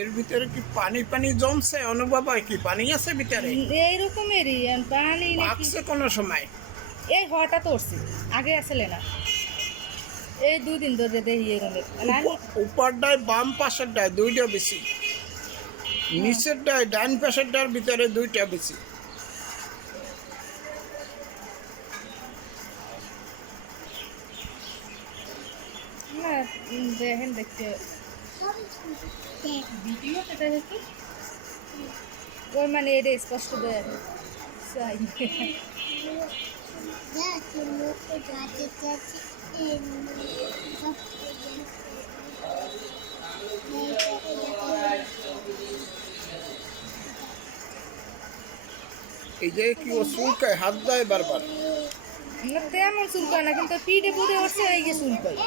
এর ভিতরে কি পানি পানি জমছে অনুভব হয়? কি পানি আছে ভিতরে? এইরকমেরই পানি নাকি পাকছে কোনো সময়? এই হঠাৎ উঠছে, আগে আসলে না, এই 2 দিন ধরে দেখি এরকমের উপরটায় বাম পাশেরটায় দুইটা বেশি, নিচেরটায় ডান পাশেরটার ভিতরে দুইটা বেশি। না। দেখেন দেখতে ভিডিওতে দেখি ওই মানে এটা স্পষ্ট দেয় এই যে কি ও চুলকায়, হাত দেয় বারবার। তেমন চুলকায় না, কিন্তু পিঠে পুড়ে উঠছে এই যে চুলকায়।